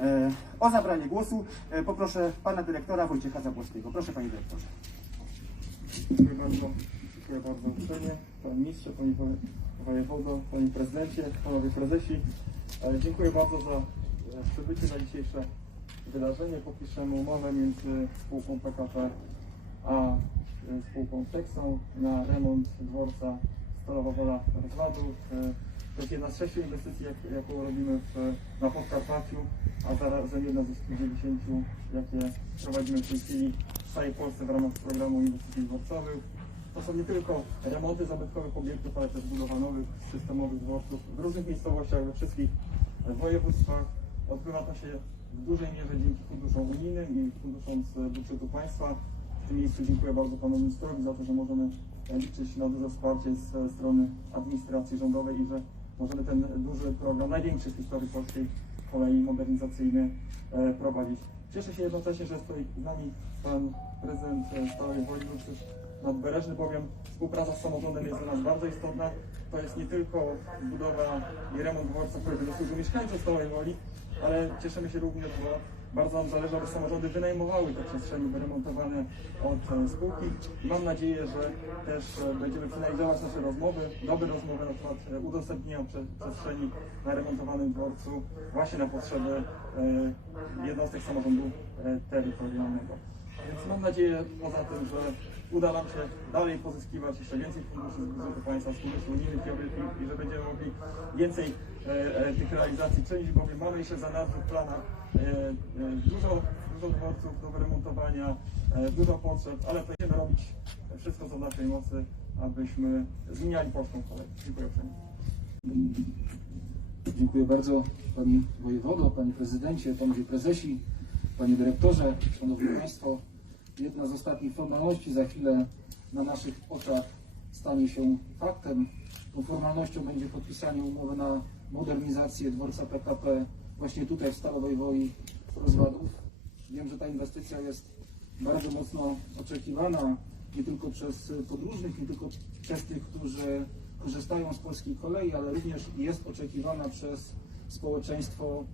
E, O zabranie głosu e, poproszę pana dyrektora Wojciecha Zabłockiego. Proszę panie dyrektorze. Dziękuję bardzo. Dziękuję bardzo uprzejmie. Panie Ministrze, Panie Wo- Wojewodo, Panie Prezydencie, Panowie Prezesi. E, Dziękuję bardzo za przybycie na dzisiejsze wydarzenie. Podpiszemy umowę między spółką PKP a spółką Texą na remont dworca Stalowa Wola Rozwadów. To jest jedna z sześciu inwestycji, jak, jaką robimy w, na Podkarpaciu, a zarazem jedna ze 190, jakie prowadzimy w tej chwili w całej Polsce w ramach programu inwestycji dworcowych. To są nie tylko remonty zabytkowych obiektów, ale też budowa nowych, systemowych dworców w różnych miejscowościach, we wszystkich województwach. Odbywa to się w dużej mierze dzięki funduszom unijnym i funduszom z budżetu państwa. W tym miejscu dziękuję bardzo panu ministrowi za to, że możemy liczyć na duże wsparcie z strony administracji rządowej i że możemy ten duży program, największy w historii polskiej kolei modernizacyjny e, prowadzić. Cieszę się jednocześnie, że stoi z nami pan prezydent e, Stałej Woli Lucysz Nadbereżny, bowiem współpraca z samorządem jest dla nas bardzo istotna. To jest nie tylko budowa i remont dworca, który będzie służył mieszkańcom Stałej Woli, ale cieszymy się również, bo bardzo nam zależy, aby samorządy wynajmowały te przestrzenie wyremontowane od e, spółki. Mam nadzieję, że też e, będziemy finalizować nasze rozmowy, dobre rozmowy na temat e, udostępnienia prze- przestrzeni na remontowanym dworcu właśnie na potrzeby jednostek samorządu terytorialnego. Więc mam nadzieję poza tym, że uda nam się dalej pozyskiwać jeszcze więcej funduszy z budżetu państwa, z funduszy unijnych i, i, że będziemy mogli więcej e, e, tych realizacji czynić, bowiem mamy jeszcze za nas w planach dużo, dużo dworców do wyremontowania, e, dużo potrzeb, ale będziemy robić wszystko co w naszej mocy, abyśmy zmieniali polską kolej. Dziękuję uprzejmie. Dziękuję bardzo Panie Wojewodo, Panie Prezydencie, Panowie Prezesi, Panie Dyrektorze, Szanowni Państwo. Jedna z ostatnich formalności za chwilę na naszych oczach stanie się faktem. Tą formalnością będzie podpisanie umowy na modernizację dworca PKP właśnie tutaj w Stalowej Woli Rozwadów. Wiem, że ta inwestycja jest bardzo mocno oczekiwana nie tylko przez podróżnych, nie tylko przez tych, którzy korzystają z polskiej kolei, ale również jest oczekiwana przez społeczeństwo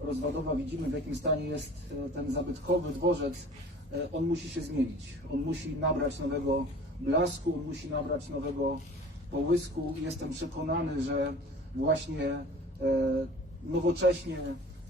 Rozwadowa. Widzimy w jakim stanie jest e, ten zabytkowy dworzec. E, On musi się zmienić. On musi nabrać nowego blasku, on musi nabrać nowego połysku. Jestem przekonany, że właśnie e, nowocześnie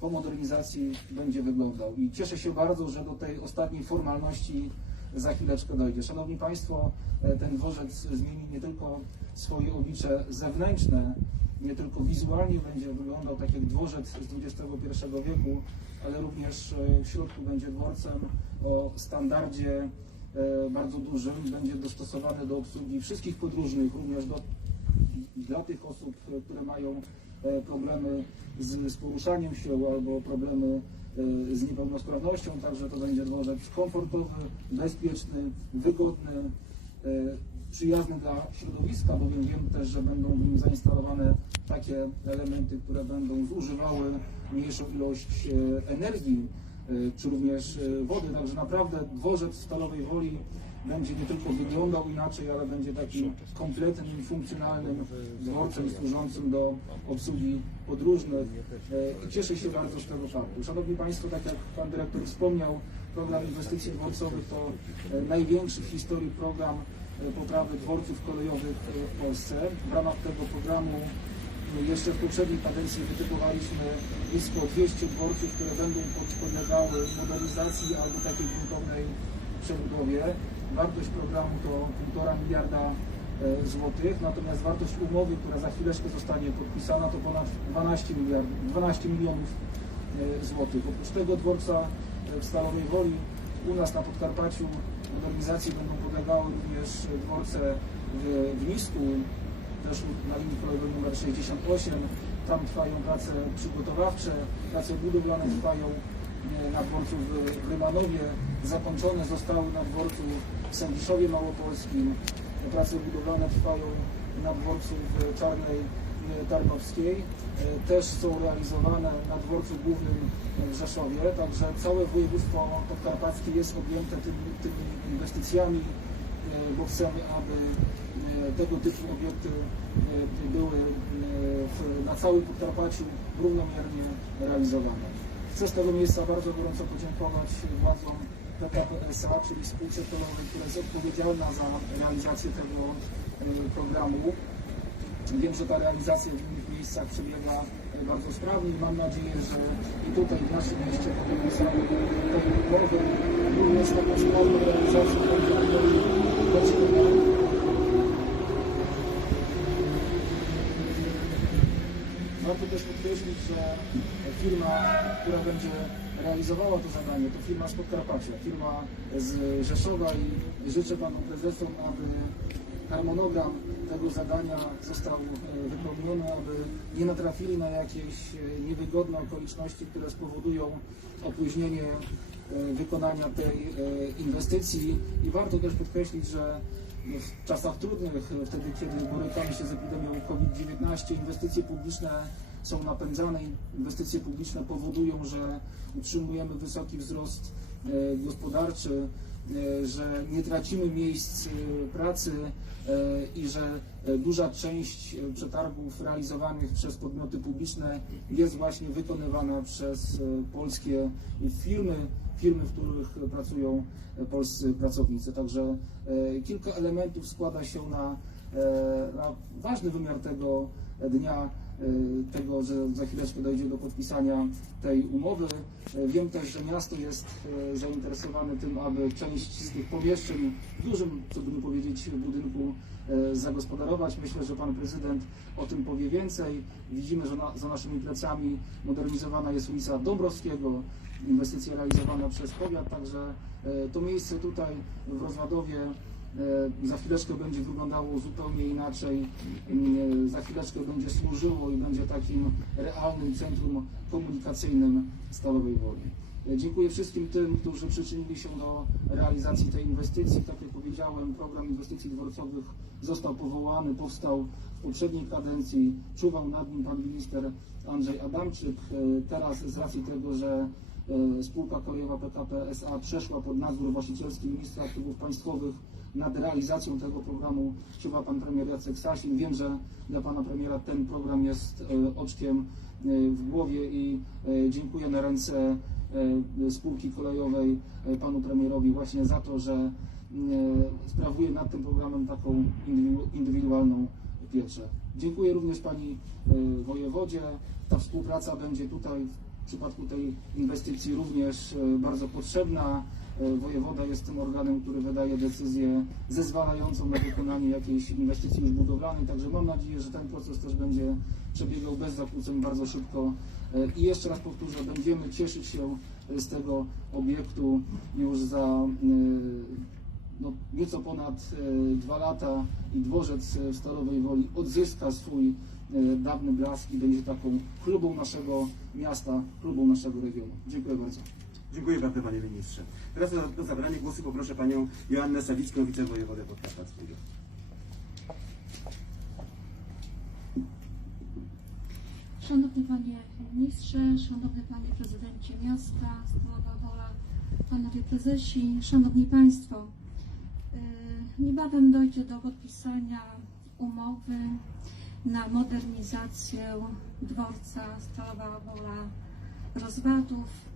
po modernizacji będzie wyglądał. I cieszę się bardzo, że do tej ostatniej formalności za chwileczkę dojdzie. Szanowni Państwo, e, ten dworzec zmieni nie tylko swoje oblicze zewnętrzne, nie tylko wizualnie będzie wyglądał tak jak dworzec z XXI wieku, ale również e, w środku będzie dworcem o standardzie e, bardzo dużym, będzie dostosowany do obsługi wszystkich podróżnych, również do dla tych osób, które mają problemy z, z poruszaniem się albo problemy e, z niepełnosprawnością, także to będzie dworzec komfortowy, bezpieczny, wygodny, e, przyjazny dla środowiska, bowiem wiem też, że będą w nim zainstalowane takie elementy, które będą zużywały mniejszą ilość e, energii, e, czy również e, wody, także naprawdę dworzec Stalowej Woli będzie nie tylko wyglądał inaczej, ale będzie takim kompletnym i funkcjonalnym dworcem służącym do obsługi podróżnych E, i cieszę się bardzo z tego faktu. Szanowni Państwo, tak jak Pan Dyrektor wspomniał, program inwestycji dworcowych to e, największy w historii program e, poprawy dworców kolejowych e, w Polsce. W ramach tego programu e, jeszcze w poprzedniej kadencji wytypowaliśmy blisko 200 dworców, które będą pod- podlegały modernizacji albo takiej gruntownej przebudowie. Wartość programu to 1,5 miliarda e, złotych, natomiast wartość umowy, która za chwileczkę zostanie podpisana, to ponad 12, miliardów, 12 milionów e, złotych. Oprócz tego dworca e, w Stalowej Woli u nas na Podkarpaciu modernizacji będą podlegały również dworce w, w Nisku, też na linii kolejowej nr 68. Tam trwają prace przygotowawcze, prace budowlane trwają na dworcu w Rymanowie. Zakończone zostały na dworcu w Sędziszowie Małopolskim. Prace budowlane trwają na dworcu w Czarnej e, Tarnowskiej. E, Też są realizowane na dworcu głównym w Rzeszowie. Także całe województwo podkarpackie jest objęte tymi, tymi inwestycjami, e, bo chcemy, aby tego typu obiekty były w, na całym Podkarpaciu równomiernie realizowane. Chcę z tego miejsca bardzo gorąco podziękować władzom PKP SA, czyli spółce kolejowej, która jest odpowiedzialna za realizację tego e, programu. Wiem, że ta realizacja w innych miejscach przebiega e, bardzo sprawnie mam nadzieję, że i tutaj w naszym mieście po podpisaniu tej umowy również taką sprawną realizację będzie. Warto też podkreślić, że firma, która będzie realizowała to zadanie, to firma z Podkarpacia, firma z Rzeszowa i życzę Panu Prezesom, aby harmonogram tego zadania został e, wypełniony, aby nie natrafili na jakieś e, niewygodne okoliczności, które spowodują opóźnienie e, wykonania tej inwestycji. I warto też podkreślić, że w czasach trudnych, wtedy kiedy borykamy się z epidemią COVID-19, inwestycje publiczne są napędzane, inwestycje publiczne powodują, że utrzymujemy wysoki wzrost e, gospodarczy, e, że nie tracimy miejsc e, pracy i że duża część przetargów realizowanych przez podmioty publiczne jest właśnie wykonywana przez polskie firmy, firmy, w których pracują polscy pracownicy. Także kilka elementów składa się na, na ważny wymiar tego dnia, tego, że za chwileczkę dojdzie do podpisania tej umowy. E, Wiem też, że miasto jest e, zainteresowane tym, aby część z tych pomieszczeń w dużym, co by nie powiedzieć, budynku zagospodarować. Myślę, że pan prezydent o tym powie więcej. Widzimy, że na, za naszymi plecami modernizowana jest ulica Dąbrowskiego, inwestycja realizowana przez powiat, także to miejsce tutaj w Rozwadowie za chwileczkę będzie wyglądało zupełnie inaczej, Mm, za chwileczkę będzie służyło i będzie takim realnym centrum komunikacyjnym Stalowej Woli. E, Dziękuję wszystkim tym, którzy przyczynili się do realizacji tej inwestycji. Tak jak powiedziałem, program inwestycji dworcowych został powołany, powstał w poprzedniej kadencji, czuwał nad nim pan minister Andrzej Adamczyk. E, Teraz z racji tego, że e, spółka kolejowa PKP SA przeszła pod nadzór właścicielski ministra aktywów państwowych nad realizacją tego programu czuwa pan premier Jacek Sasin. Wiem, że dla pana premiera ten program jest e, oczkiem e, w głowie i e, dziękuję na ręce spółki kolejowej panu premierowi właśnie za to, że sprawuje nad tym programem taką indywidu- indywidualną pieczę. Dziękuję również pani wojewodzie. Ta współpraca będzie tutaj w przypadku tej inwestycji również bardzo potrzebna. E, Wojewoda jest tym organem, który wydaje decyzję zezwalającą na wykonanie jakiejś inwestycji już budowlanej, także mam nadzieję, że ten proces też będzie przebiegał bez zakłóceń bardzo szybko. E, I jeszcze raz powtórzę, będziemy cieszyć się e, z tego obiektu już za no, nieco ponad dwa lata i dworzec w Stalowej Woli odzyska swój dawny blask i będzie taką klubą naszego miasta, klubą naszego regionu. Dziękuję bardzo. Dziękuję bardzo panie ministrze. Teraz do zabrania głosu poproszę panią Joannę Sawicką, wicewojewodę podkarpackiego. Szanowny Panie Ministrze, Szanowny Panie Prezydencie Miasta, Stalowa Wola, Panowie Prezesi, Szanowni Państwo. Yy, Niebawem dojdzie do podpisania umowy na modernizację dworca Stalowa Wola Rozwadów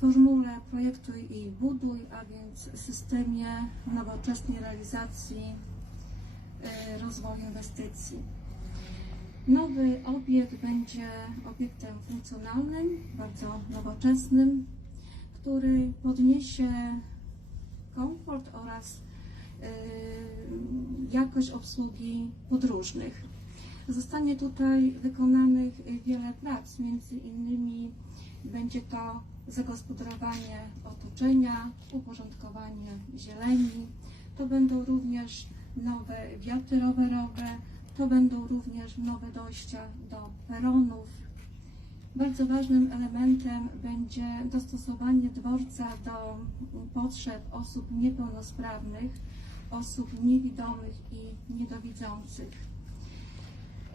formule projektuj i buduj, a więc systemie nowoczesnej realizacji yy, rozwoju inwestycji. Nowy obiekt będzie obiektem funkcjonalnym, bardzo nowoczesnym, który podniesie komfort oraz y, jakość obsługi podróżnych. Zostanie tutaj wykonanych wiele prac, między innymi będzie to zagospodarowanie otoczenia, uporządkowanie zieleni, to będą również nowe wiaty rowerowe, to będą również nowe dojścia do peronów. Bardzo ważnym elementem będzie dostosowanie dworca do potrzeb osób niepełnosprawnych, osób niewidomych i niedowidzących.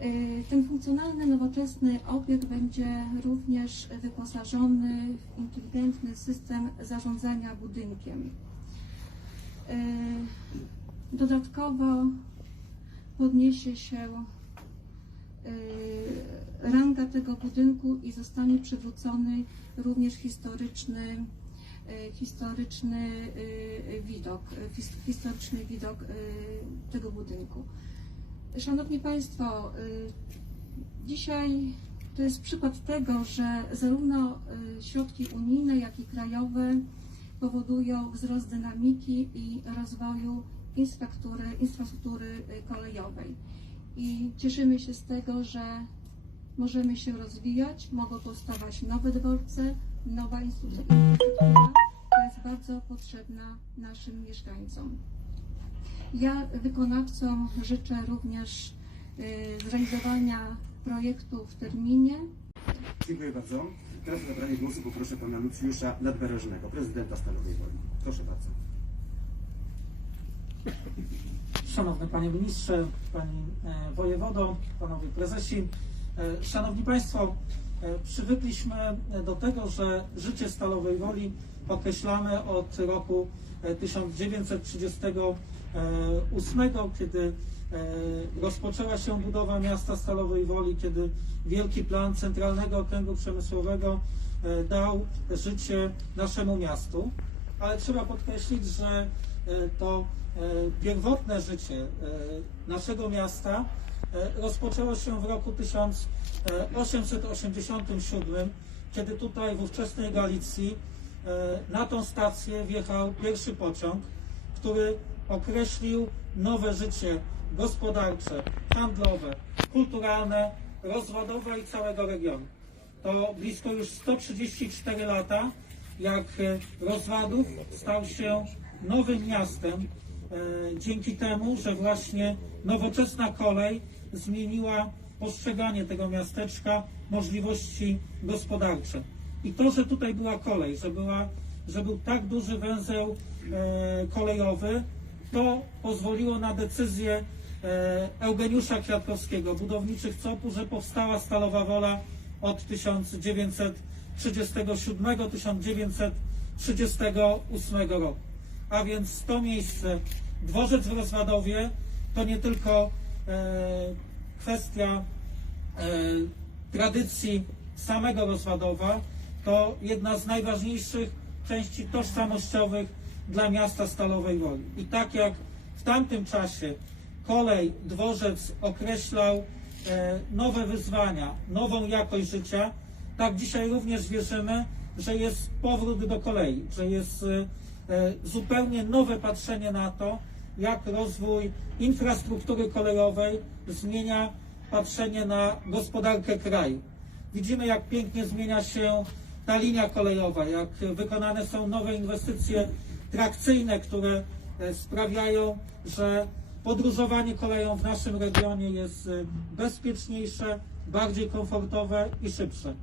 Y, Ten funkcjonalny, nowoczesny obiekt będzie również wyposażony w inteligentny system zarządzania budynkiem. Y, Dodatkowo podniesie się y, ranga tego budynku i zostanie przywrócony również historyczny, historyczny widok, his- historyczny widok tego budynku. Szanowni Państwo, y, dzisiaj to jest przykład tego, że zarówno y, środki unijne, jak i krajowe powodują wzrost dynamiki i rozwoju infrastruktury, infrastruktury y, kolejowej. I cieszymy się z tego, że możemy się rozwijać, mogą powstawać nowe dworce, nowa infrastruktura, która jest bardzo potrzebna naszym mieszkańcom. Ja wykonawcom życzę również y, zrealizowania projektu w terminie. Dziękuję bardzo. Teraz o zabranie głosu poproszę pana Lucjusza Nadbereżnego, prezydenta Stalowej Woli. Proszę bardzo. Szanowny panie ministrze, pani e, wojewodo, panowie prezesi, e, szanowni państwo, e, przywykliśmy do tego, że życie Stalowej Woli określamy od roku 1930 E, 8, kiedy e, rozpoczęła się budowa miasta Stalowej Woli, kiedy wielki plan Centralnego Okręgu Przemysłowego e, dał życie naszemu miastu. Ale trzeba podkreślić, że to pierwotne życie naszego miasta rozpoczęło się w roku 1887, kiedy tutaj w ówczesnej Galicji na tą stację wjechał pierwszy pociąg, który określił nowe życie gospodarcze, handlowe, kulturalne, rozwodowe i całego regionu. To blisko już 134 lata, jak e, Rozwadów stał się nowym miastem e, dzięki temu, że właśnie nowoczesna kolej zmieniła postrzeganie tego miasteczka, możliwości gospodarcze. I to, że tutaj była kolej, że, była, że był tak duży węzeł e, kolejowy, to pozwoliło na decyzję e, Eugeniusza Kwiatkowskiego, budowniczych COP-u, że powstała Stalowa Wola od 1937-1938 roku. A więc to miejsce, dworzec w Rozwadowie, to nie tylko e, kwestia e, tradycji samego Rozwadowa, to jedna z najważniejszych części tożsamościowych dla miasta Stalowej Woli. I tak jak w tamtym czasie kolej, dworzec określał e, nowe wyzwania, nową jakość życia, tak dzisiaj również wierzymy, że jest powrót do kolei, że jest e, e, zupełnie nowe patrzenie na to, jak rozwój infrastruktury kolejowej zmienia patrzenie na gospodarkę kraju. Widzimy, jak pięknie zmienia się ta linia kolejowa, jak wykonane są nowe inwestycje trakcyjne, które e, sprawiają, że podróżowanie koleją w naszym regionie jest e, bezpieczniejsze, bardziej komfortowe i szybsze.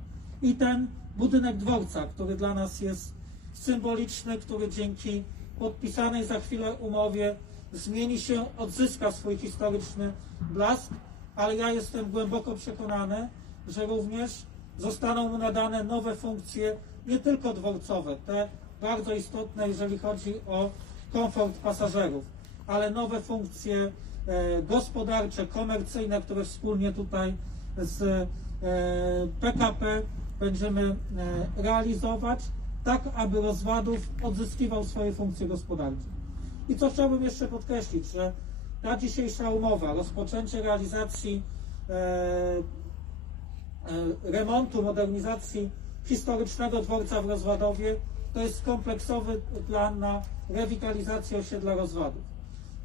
I ten budynek dworca, który dla nas jest symboliczny, który dzięki podpisanej za chwilę umowie zmieni się, odzyska swój historyczny blask, ale ja jestem głęboko przekonany, że również zostaną mu nadane nowe funkcje, nie tylko dworcowe, te bardzo istotne, jeżeli chodzi o komfort pasażerów, ale nowe funkcje e, gospodarcze, komercyjne, które wspólnie tutaj z e, PKP będziemy e, realizować, tak aby Rozwadów odzyskiwał swoje funkcje gospodarcze. I co chciałbym jeszcze podkreślić, że ta dzisiejsza umowa, rozpoczęcie realizacji e, e, remontu, modernizacji historycznego dworca w Rozwadowie to jest kompleksowy plan na rewitalizację osiedla Rozwadów.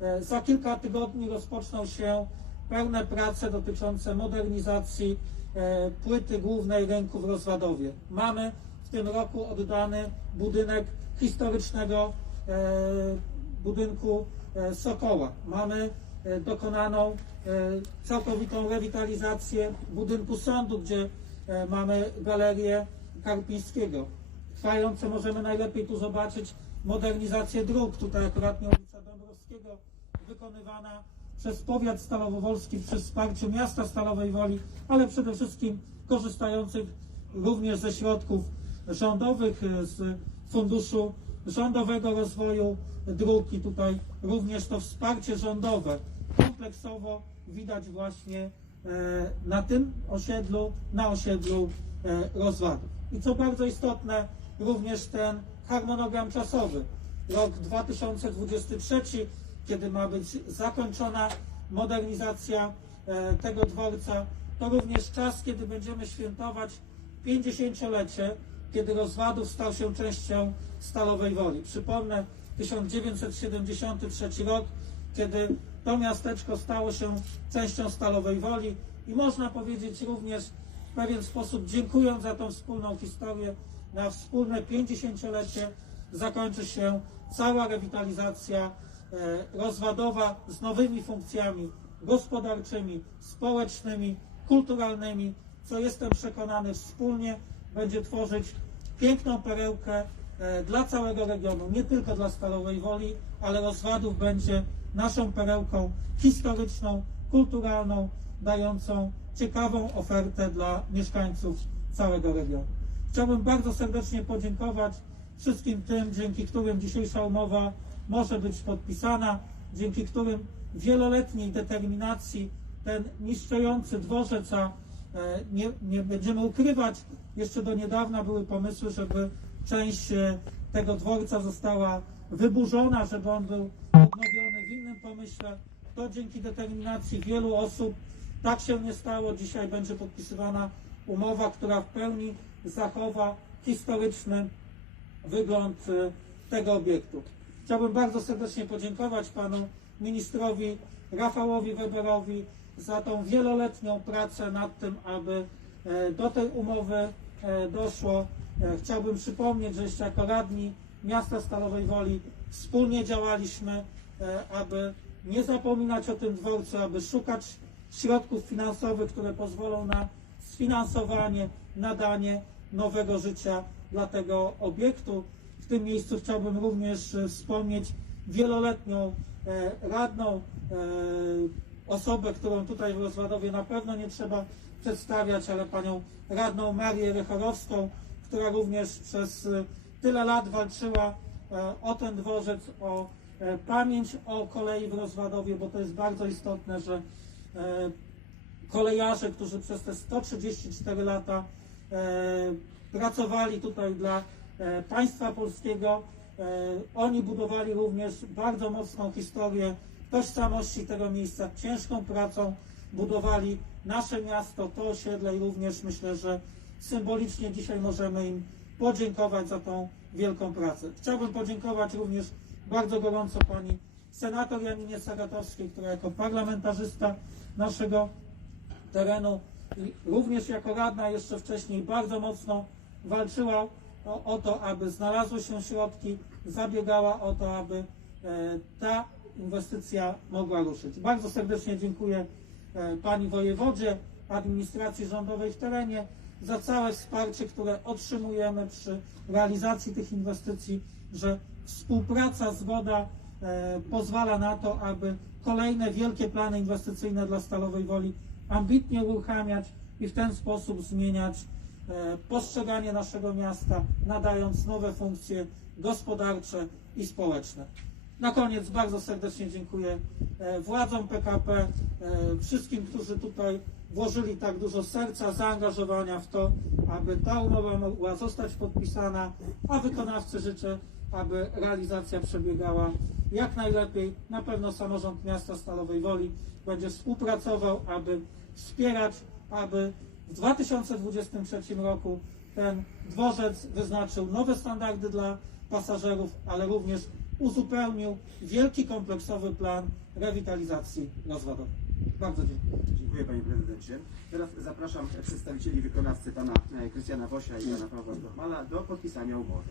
E, Za kilka tygodni rozpoczną się pełne prace dotyczące modernizacji e, płyty głównej rynku w Rozwadowie. Mamy w tym roku oddany budynek historycznego e, budynku Sokoła. Mamy dokonaną całkowitą rewitalizację budynku sądu, gdzie mamy galerię Karpińskiego. Trwające możemy najlepiej tu zobaczyć modernizację dróg. Tutaj akurat nie ulica Dąbrowskiego, wykonywana przez powiat stalowowolski przy wsparciu miasta Stalowej Woli, ale przede wszystkim korzystających również ze środków rządowych, e, z Funduszu Rządowego Rozwoju Dróg i tutaj również to wsparcie rządowe kompleksowo widać właśnie e, na tym osiedlu, na osiedlu e, rozwadów. I co bardzo istotne, również ten harmonogram czasowy. Rok 2023, kiedy ma być zakończona modernizacja e, tego dworca, to również czas, kiedy będziemy świętować 50-lecie, kiedy Rozwadów stał się częścią Stalowej Woli. Przypomnę 1973 rok, kiedy to miasteczko stało się częścią Stalowej Woli i można powiedzieć również w pewien sposób dziękując za tą wspólną historię, na wspólne 50-lecie zakończy się cała rewitalizacja e, rozwadowa z nowymi funkcjami gospodarczymi, społecznymi, kulturalnymi, co jestem przekonany wspólnie będzie tworzyć piękną perełkę e, dla całego regionu, nie tylko dla Stalowej Woli, ale Rozwadów będzie naszą perełką historyczną, kulturalną, dającą ciekawą ofertę dla mieszkańców całego regionu. Chciałbym bardzo serdecznie podziękować wszystkim tym, dzięki którym dzisiejsza umowa może być podpisana, dzięki którym wieloletniej determinacji ten niszczący dworzec, a e, nie, nie będziemy ukrywać, jeszcze do niedawna były pomysły, żeby część e, tego dworca została wyburzona, żeby on był odnowiony w innym pomyśle. To dzięki determinacji wielu osób tak się nie stało. Dzisiaj będzie podpisywana umowa, która w pełni zachowa historyczny wygląd e, tego obiektu. Chciałbym bardzo serdecznie podziękować panu ministrowi Rafałowi Weberowi za tą wieloletnią pracę nad tym, aby e, do tej umowy e, doszło. Chciałbym przypomnieć, że jeszcze jako radni miasta Stalowej Woli wspólnie działaliśmy, aby nie zapominać o tym dworcu, aby szukać środków finansowych, które pozwolą na sfinansowanie, nadanie nowego życia dla tego obiektu. W tym miejscu chciałbym również e, wspomnieć wieloletnią e, radną, e, osobę, którą tutaj w Rozładowie na pewno nie trzeba przedstawiać, ale panią radną Marię Rychorowską, która również przez tyle lat walczyła o ten dworzec, o pamięć o kolei w Rozładowie, bo to jest bardzo istotne, że kolejarze, którzy przez te 134 lata pracowali tutaj dla e, państwa polskiego. E, oni budowali również bardzo mocną historię tożsamości tego miejsca. Ciężką pracą budowali nasze miasto, to osiedle i również myślę, że symbolicznie dzisiaj możemy im podziękować za tą wielką pracę. Chciałbym podziękować również bardzo gorąco pani senator Janinie Sagatowskiej, która jako parlamentarzysta naszego terenu również jako radna jeszcze wcześniej bardzo mocno walczyła o, o to, aby znalazły się środki, zabiegała o to, aby e, ta inwestycja mogła ruszyć. Bardzo serdecznie dziękuję e, Pani Wojewodzie, administracji rządowej w terenie za całe wsparcie, które otrzymujemy przy realizacji tych inwestycji, że współpraca, zgoda e, pozwala na to, aby kolejne wielkie plany inwestycyjne dla Stalowej Woli ambitnie uruchamiać i w ten sposób zmieniać e, postrzeganie naszego miasta, nadając nowe funkcje gospodarcze i społeczne. Na koniec bardzo serdecznie dziękuję e, władzom PKP, e, wszystkim, którzy tutaj włożyli tak dużo serca, zaangażowania w to, aby ta umowa mogła zostać podpisana, a wykonawcy życzę, aby realizacja przebiegała jak najlepiej. Na pewno samorząd miasta Stalowej Woli będzie współpracował, aby wspierać, aby w 2023 roku ten dworzec wyznaczył nowe standardy dla pasażerów, ale również uzupełnił wielki kompleksowy plan rewitalizacji rozwodowej. Bardzo dziękuję. Dziękuję panie prezydencie. Teraz zapraszam przedstawicieli wykonawcy pana e, Krystiana Wosia i pana Pawła Dormala do podpisania umowy.